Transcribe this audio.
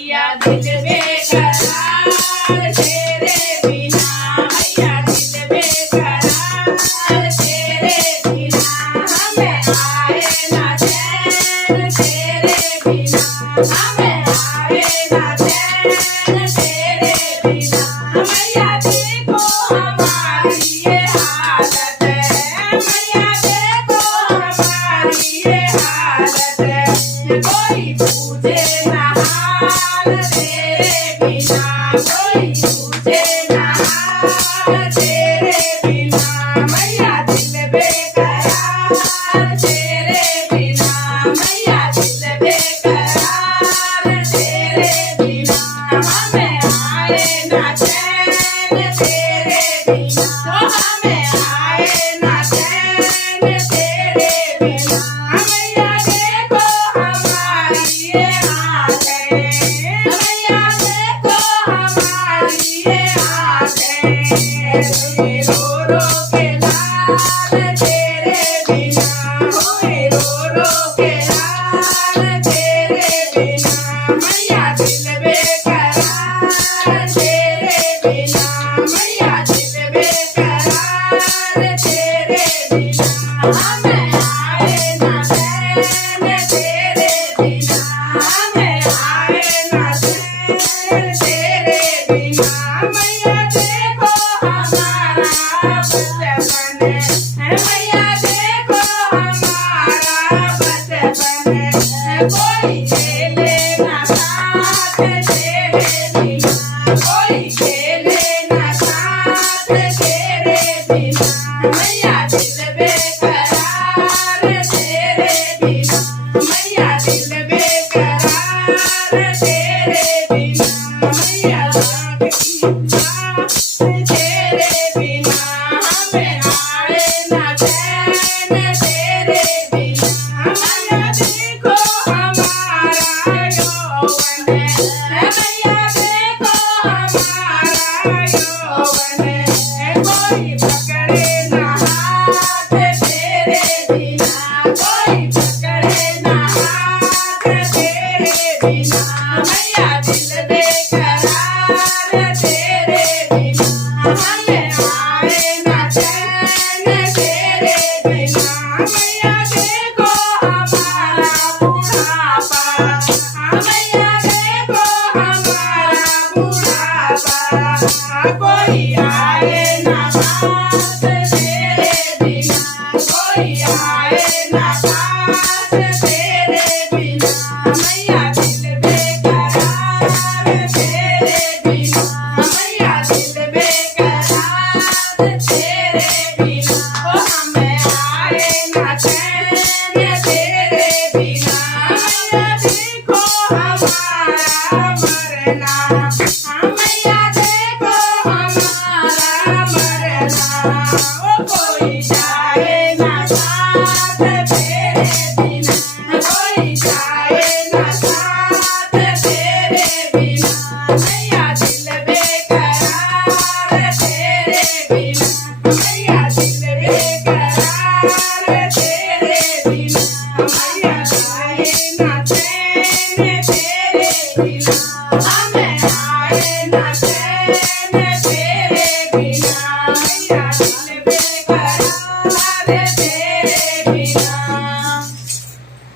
मैया दिल बेकरार तेरे बिना मैया दिल बेकरार तेरे बिना हमें आए ना चैन तेरे बिना हमें आए ना चैन तेरे बिना मैया देखो हमारी ये हालत है मैया देखो हमारी ये हालत है कोई पूछे ना हाल तेरे बिना कोई पूछे ना हाल तेरे बिना मैया दिल बेकरार तेरे बिना मैया दिल बेकरार तेरे बिना हमें आए ना चैन तेरे बिना हमें आए ना चैन तेरे बिना मैया देखो हमारी ये हाल है मैया देखो हमारी ये हाल है रो रो के लाल तेरे बिना होए रो रो के लाल तेरे बिना मैया दिल बेकरार तेरे बिना मैया दिल बेकरार तेरे बिना हमें आए ना चैन तेरे बिना हमें आए ना चैन तेरे बिना मैया देखो हमारा बचपन मैया देखो हमारा बचपन कोई खेले ना साथ तेरे बिना कोई खेले ना साथ तेरे बिना मैया दिल बेकरार तेरे बिना मैया दिल बेकरार तेरे बिना मैया तेरे बिना हमें आए ना चैन तेरे बिना मैया देखो हमारा यौवन मैया देखो हमारा यौवन कोई पकड़े ना हाथ तेरे बिना कोई पकड़े ना हाथ तेरे बिना मैया दिल बेकरार तेरे बिना हमें आए ना चैन तेरे बिना मैया देखो हमारा बुढ़ापा मैया देखो हमारा बुढ़ापा कोई आए ना बात तेरे बिना कोई आए ना बात तेरे बिना मैया दिल बेकरार तेरे बिना मैया दिल बेकरार तेरे बिना हमें आए ना चैन तेरे बिना मैया देखो हमारा मरना मैया देखो हमारा मरना कोई जाए ना साथ तेरे बिना कोई जाए ना साथ तेरे बिना मैया दिल बेकरार तेरे बिना मैया दिल बेकरार तेरे बिना मैया जाए ना